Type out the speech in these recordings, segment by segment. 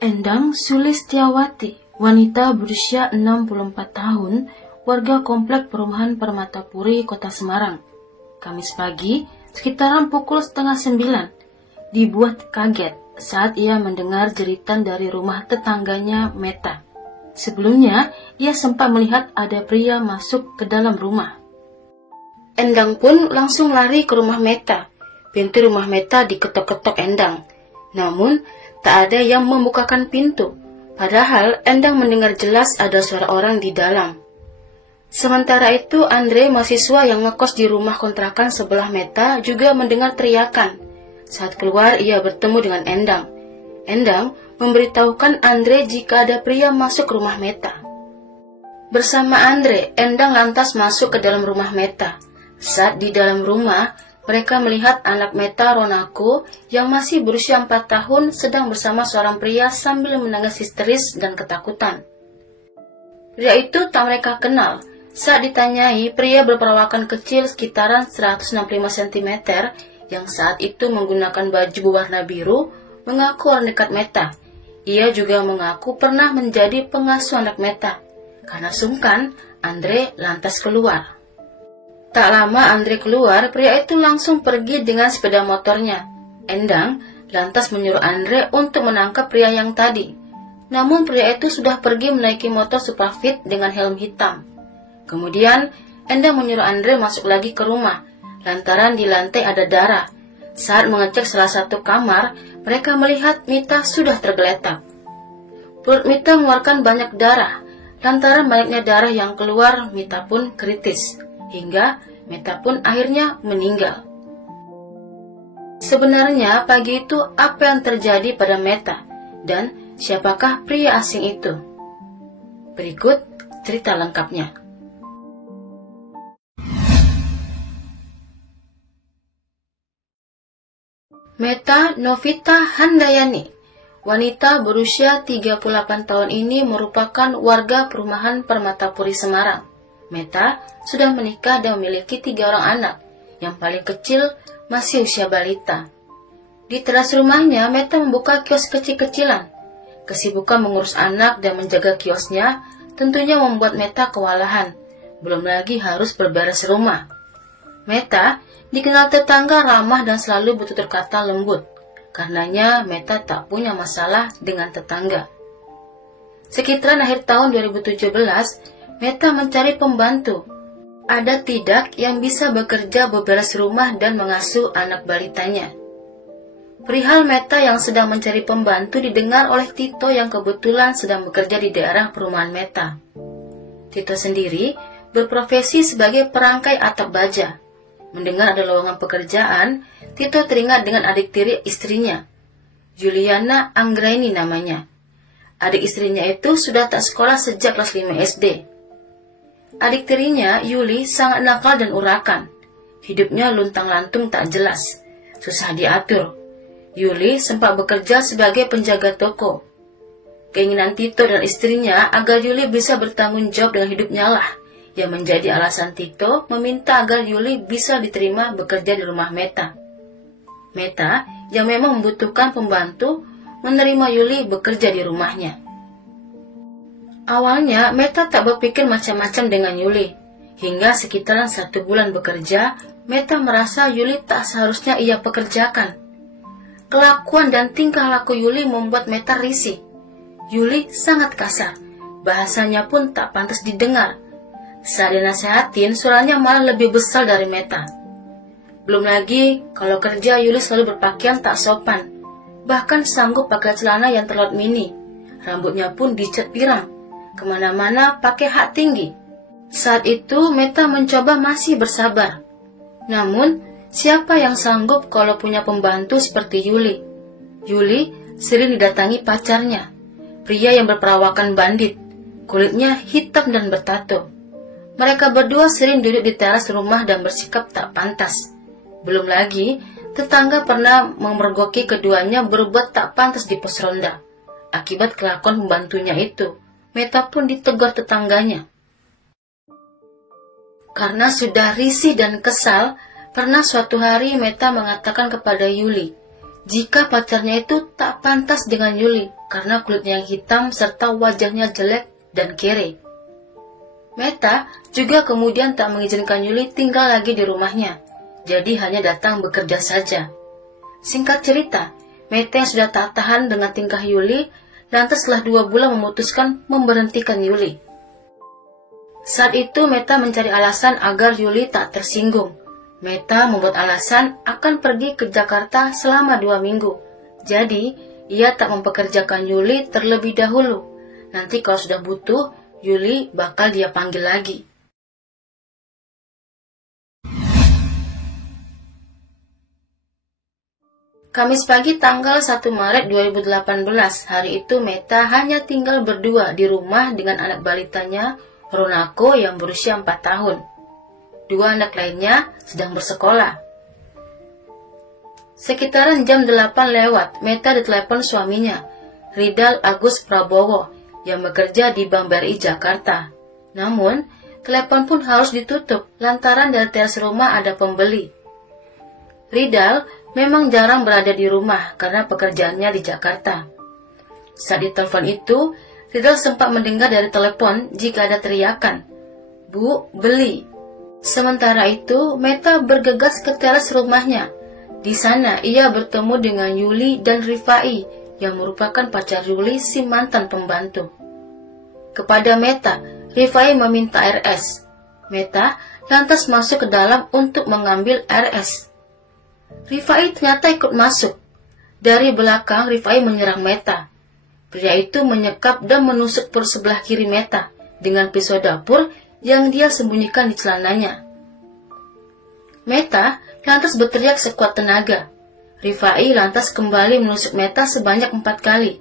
Endang Sulistiawati, wanita berusia 64 tahun, warga komplek perumahan Permatapuri, Kota Semarang. Kamis pagi, sekitaran pukul 8:30, dibuat kaget saat ia mendengar jeritan dari rumah tetangganya Meta. Sebelumnya, ia sempat melihat ada pria masuk ke dalam rumah. Endang pun langsung lari ke rumah Meta. Pintu rumah Meta diketok-ketok Endang. Namun, tak ada yang membukakan pintu. Padahal Endang mendengar jelas ada suara orang di dalam. Sementara itu, Andre, mahasiswa yang ngekos di rumah kontrakan sebelah Meta, juga mendengar teriakan. Saat keluar, ia bertemu dengan Endang. Endang memberitahukan Andre jika ada pria masuk rumah Meta. Bersama Andre, Endang lantas masuk ke dalam rumah Meta. Saat di dalam rumah, mereka melihat anak Meta, Ronako, yang masih berusia 4 tahun sedang bersama seorang pria sambil menangis histeris dan ketakutan. Pria itu tak mereka kenal. Saat ditanyai, pria berperawakan kecil sekitaran 165 cm yang saat itu menggunakan baju berwarna biru mengaku orang dekat Meta. Ia juga mengaku pernah menjadi pengasuh anak Meta. Karena sungkan, Andre lantas keluar. Tak lama Andre keluar, pria itu langsung pergi dengan sepeda motornya. Endang lantas menyuruh Andre untuk menangkap pria yang tadi. Namun pria itu sudah pergi menaiki motor Superfit dengan helm hitam. Kemudian Endang menyuruh Andre masuk lagi ke rumah, lantaran di lantai ada darah. Saat mengecek salah satu kamar, mereka melihat Mita sudah tergeletak. Perut Mita mengeluarkan banyak darah. Lantaran banyaknya darah yang keluar, Mita pun kritis. Hingga Meta pun akhirnya meninggal. Sebenarnya pagi itu apa yang terjadi pada Meta dan siapakah pria asing itu? Berikut cerita lengkapnya. Meta Novita Handayani, wanita berusia 38 tahun ini merupakan warga perumahan Permatapuri, Semarang. Meta sudah menikah dan memiliki 3 orang anak, yang paling kecil masih usia balita. Di teras rumahnya, Meta membuka kios kecil-kecilan. Kesibukan mengurus anak dan menjaga kiosnya tentunya membuat Meta kewalahan, belum lagi harus berberes rumah. Meta dikenal tetangga ramah dan selalu bertutur kata lembut. Karenanya Meta tak punya masalah dengan tetangga. Sekitaran akhir tahun 2017, Meta mencari pembantu. Ada tidak yang bisa bekerja beberes rumah dan mengasuh anak balitanya. Perihal Meta yang sedang mencari pembantu didengar oleh Tito yang kebetulan sedang bekerja di daerah perumahan Meta. Tito sendiri berprofesi sebagai perangkai atap baja. Mendengar ada lowongan pekerjaan, Tito teringat dengan adik tiri istrinya, Juliana Anggraini namanya. Adik istrinya itu sudah tak sekolah sejak kelas 5 SD. Adik tirinya, Yuli, sangat nakal dan urakan. Hidupnya luntang-lantung tak jelas, susah diatur. Yuli sempat bekerja sebagai penjaga toko. Keinginan Tito dan istrinya agar Yuli bisa bertanggung jawab dengan hidupnya lah yang menjadi alasan Tito meminta agar Yuli bisa diterima bekerja di rumah Meta. Meta, yang memang membutuhkan pembantu, menerima Yuli bekerja di rumahnya. Awalnya, Meta tak berpikir macam-macam dengan Yuli. Hingga sekitaran 1 bulan bekerja, Meta merasa Yuli tak seharusnya ia pekerjakan. Kelakuan dan tingkah laku Yuli membuat Meta risih. Yuli sangat kasar, bahasanya pun tak pantas didengar. Saat dinasehatin, suaranya malah lebih besar dari Meta. Belum lagi, kalau kerja Yuli selalu berpakaian tak sopan. Bahkan sanggup pakai celana yang terlalu mini. Rambutnya pun dicat pirang. Kemana-mana pakai hak tinggi. Saat itu Meta mencoba masih bersabar. Namun, siapa yang sanggup kalau punya pembantu seperti Yuli? Yuli sering didatangi pacarnya, pria yang berperawakan bandit, kulitnya hitam dan bertato. Mereka berdua sering duduk di teras rumah dan bersikap tak pantas. Belum lagi, tetangga pernah memergoki keduanya berbuat tak pantas di pos ronda. Akibat kelakuan pembantunya itu, Meta pun ditegur tetangganya. Karena sudah risih dan kesal, pernah suatu hari Meta mengatakan kepada Yuli jika pacarnya itu tak pantas dengan Yuli karena kulitnya yang hitam serta wajahnya jelek dan kere. Meta juga kemudian tak mengizinkan Yuli tinggal lagi di rumahnya, jadi hanya datang bekerja saja. Singkat cerita, Meta yang sudah tak tahan dengan tingkah Yuli, lantas setelah 2 bulan memutuskan memberhentikan Yuli. Saat itu Meta mencari alasan agar Yuli tak tersinggung. Meta membuat alasan akan pergi ke Jakarta selama 2 minggu. Jadi, ia tak mempekerjakan Yuli terlebih dahulu. Nanti kalau sudah butuh, Yuli bakal dia panggil lagi. Kamis pagi tanggal 1 Maret 2018, hari itu Meta hanya tinggal berdua di rumah dengan anak balitanya, Ronako yang berusia 4 tahun. 2 anak lainnya sedang bersekolah. Sekitaran jam 8 lewat, Meta ditelepon suaminya, Ridal Agus Prabowo, yang bekerja di Bank BRI Jakarta. Namun, telepon pun harus ditutup lantaran dari teras rumah ada pembeli. Ridal memang jarang berada di rumah karena pekerjaannya di Jakarta. Saat ditelepon itu, Ridal sempat mendengar dari telepon jika ada teriakan, "Bu, beli." Sementara itu, Meta bergegas ke teras rumahnya. Di sana, ia bertemu dengan Yuli dan Rifai, yang merupakan pacar Yuli si mantan pembantu. Kepada Meta, Rifai meminta RS. Meta lantas masuk ke dalam untuk mengambil RS. Rifai ternyata ikut masuk. Dari belakang, Rifai menyerang Meta. Pria itu menyekap dan menusuk perut sebelah kiri Meta dengan pisau dapur yang dia sembunyikan di celananya. Meta lantas berteriak sekuat tenaga. Rifai lantas kembali menusuk Meta sebanyak 4 kali.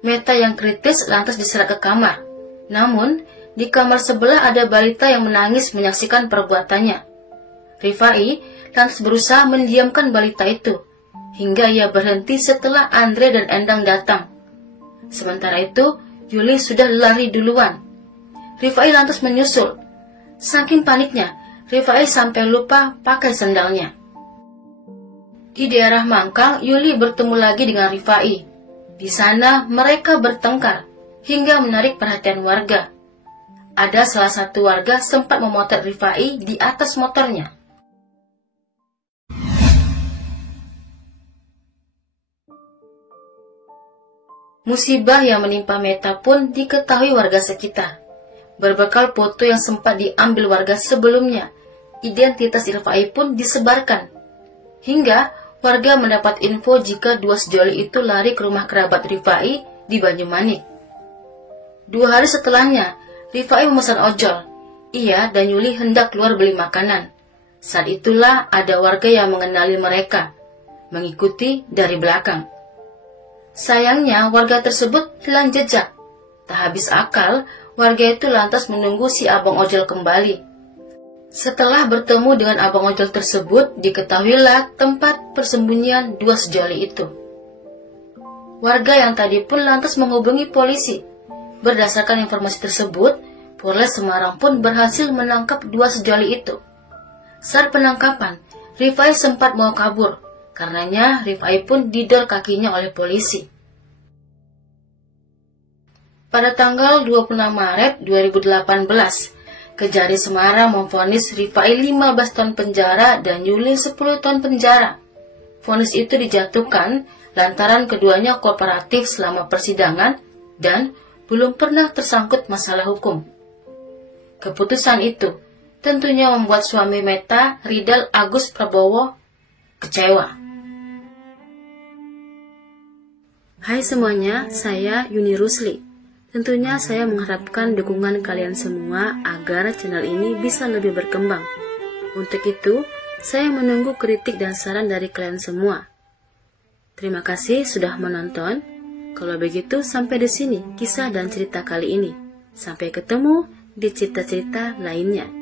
Meta yang kritis lantas diseret ke kamar. Namun, di kamar sebelah ada balita yang menangis menyaksikan perbuatannya. Rifai lantas berusaha mendiamkan balita itu, hingga ia berhenti setelah Andre dan Endang datang. Sementara itu, Yuli sudah lari duluan. Rifai lantas menyusul. Saking paniknya, Rifai sampai lupa pakai sendalnya. Di daerah Mangkang, Yuli bertemu lagi dengan Rifai. Di sana, mereka bertengkar, hingga menarik perhatian warga. Ada salah satu warga sempat memotret Rifai di atas motornya. Musibah yang menimpa Meta pun diketahui warga sekitar. Berbekal foto yang sempat diambil warga sebelumnya, identitas Rifai pun disebarkan. Hingga warga mendapat info jika 2 sejoli itu lari ke rumah kerabat Rifai di Banyumanik. 2 hari setelahnya, Rifai memesan ojol. Ia dan Yuli hendak keluar beli makanan. Saat itulah ada warga yang mengenali mereka, mengikuti dari belakang. Sayangnya warga tersebut hilang jejak. Tak habis akal, warga itu lantas menunggu si abang ojol kembali. Setelah bertemu dengan abang ojol tersebut, diketahuilah tempat persembunyian 2 sejoli itu. Warga yang tadi pun lantas menghubungi polisi. Berdasarkan informasi tersebut, Polres Semarang pun berhasil menangkap 2 sejoli itu. Saat penangkapan, Rifai sempat mau kabur. Karenanya Rifai pun didor kakinya oleh polisi. Pada tanggal 26 Maret 2018, Kejari Semarang memvonis Rifai 15 tahun penjara dan Yuli 10 tahun penjara. Vonis itu dijatuhkan lantaran keduanya kooperatif selama persidangan dan belum pernah tersangkut masalah hukum. Keputusan itu tentunya membuat suami Meta, Ridal Agus Prabowo, kecewa. Hai semuanya, saya Yuni Rusli. Tentunya saya mengharapkan dukungan kalian semua agar channel ini bisa lebih berkembang. Untuk itu, saya menunggu kritik dan saran dari kalian semua. Terima kasih sudah menonton. Kalau begitu, sampai di sini kisah dan cerita kali ini. Sampai ketemu di cerita-cerita lainnya.